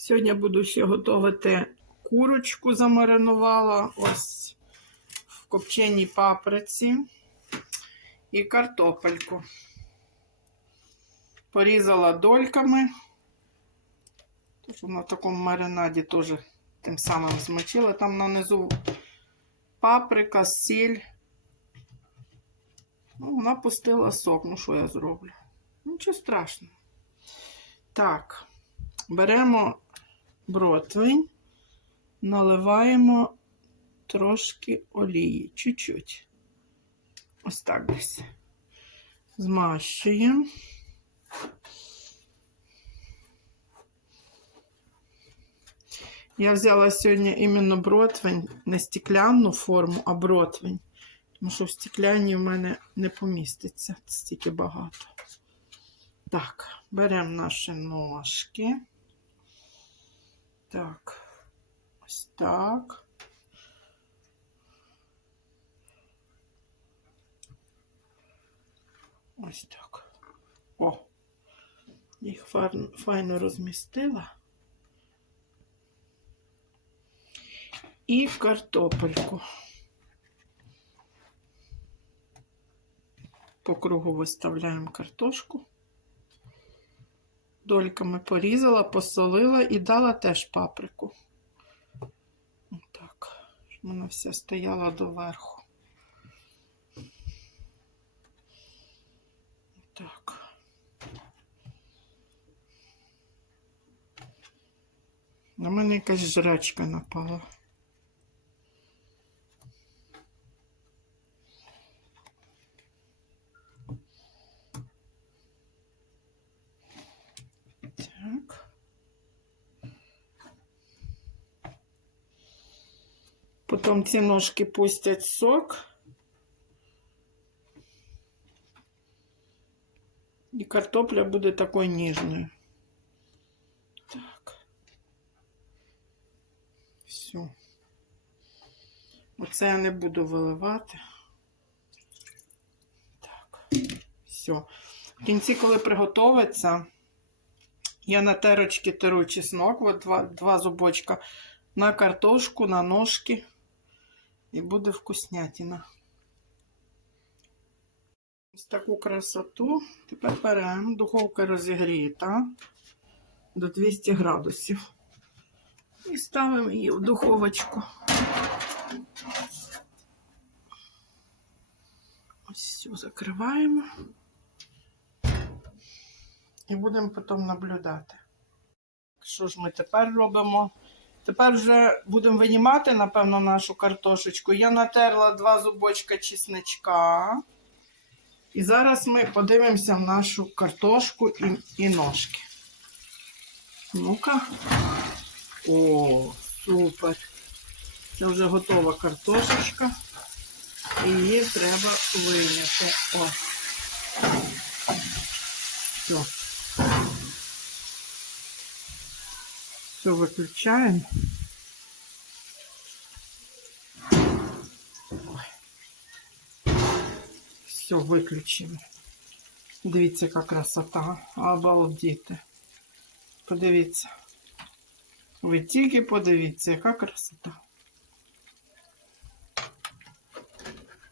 Сьогодні буду ще готувати курочку замаринувала ось в копченій паприці і картопельку. Порізала дольками. Тож на такому маринаді теж тим самим змочила. Там нанизу паприка, сіль. Ну, вона пустила сок. Ну, що я зроблю? Нічого страшного. Так, беремо бротвень, наливаємо трошки олії, чуть-чуть. Ось так десь. Змащуємо. Я взяла сьогодні іменно бротвень, не стеклянну форму, а бротвень. Тому що в стеклянні в мене не поміститься стільки багато. Так, беремо наші ножки. Так, ось так. Ось так. О, їх файно розмістила. І картопельку. По кругу виставляємо картошку. Дольками порізала, посолила і дала теж паприку. Отак. Вона вся стояла доверху. Так. На мене якась жрачка напала. Так. Потім ці ножки пустять сок. І картопля буде такою ніжною. Так. Все. Оце я не буду виливати. Так. Все. В кінці, коли приготовиться, я на терочки теру чеснок, от два, два зубочка, на картошку, на ножки. І буде вкуснятина. Ось таку красоту. Тепер беремо. Духовка розігріта до 200 градусів. І ставимо її в духовочку. Ось все закриваємо. І будемо потім наблюдати. Що ж ми тепер робимо? Тепер вже будемо винімати, напевно, нашу картошечку. Я натерла два зубочка чесничка. І зараз ми подивимося в нашу картошку і, і ножки. Ну-ка. О, супер. Це вже готова картошечка. І її треба виняти. О. Все. Все виключаємо. Все виключимо. Дивіться, яка красота. Обалдіти. Подивіться. Ви тільки подивіться, яка красота.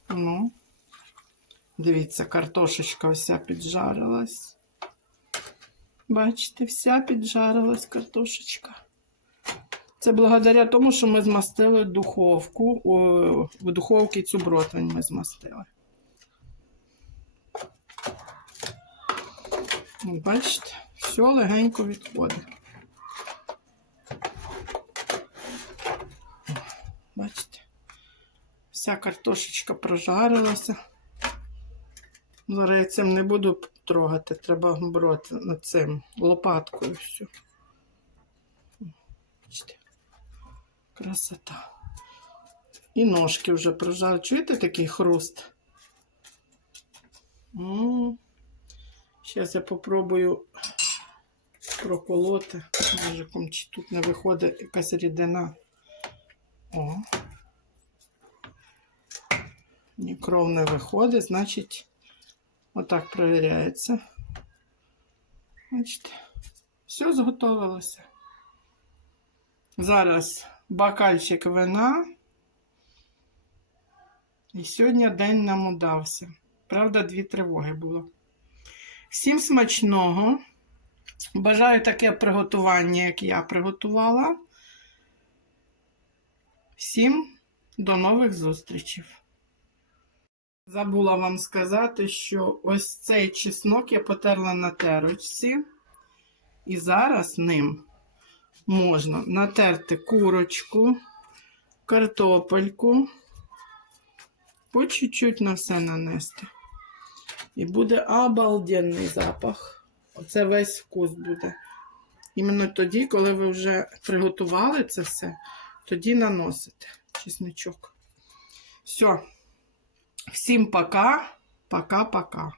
Ну, дивіться, картошечка вся піджарилась. Бачите, вся піджарилась картошечка. Це благодаря тому, що ми змастили духовку. О, в духовці цю бротвень ми змастили. Бачите, все легенько відходить. Бачите, вся картошечка прожарилася. Зараз я цим не буду трогати, треба брати над цим лопаткою всю. Бачите, красота. І ножки вже прожарили. Чуєте такий хруст? Зараз я попробую проколоти ножиком, чи тут не виходить якась рідина. О. Ні, кров не виходить, значить, отак перевіряється. Бачите, все зготовилося. Зараз бокальчик вина. І сьогодні день нам удався. Правда, дві тривоги було. Всім смачного. Бажаю таке приготування, як я приготувала. Всім до нових зустрічей. Забула вам сказати, що ось цей чеснок я потерла на терочці. І зараз ним можна натерти курочку, картопельку, по чуть-чуть на все нанести. І буде обалденний запах. Оце весь вкус буде. Іменно тоді, коли ви вже приготували це все, тоді наносите чесничок. Все. Всім пока. Пока-пока.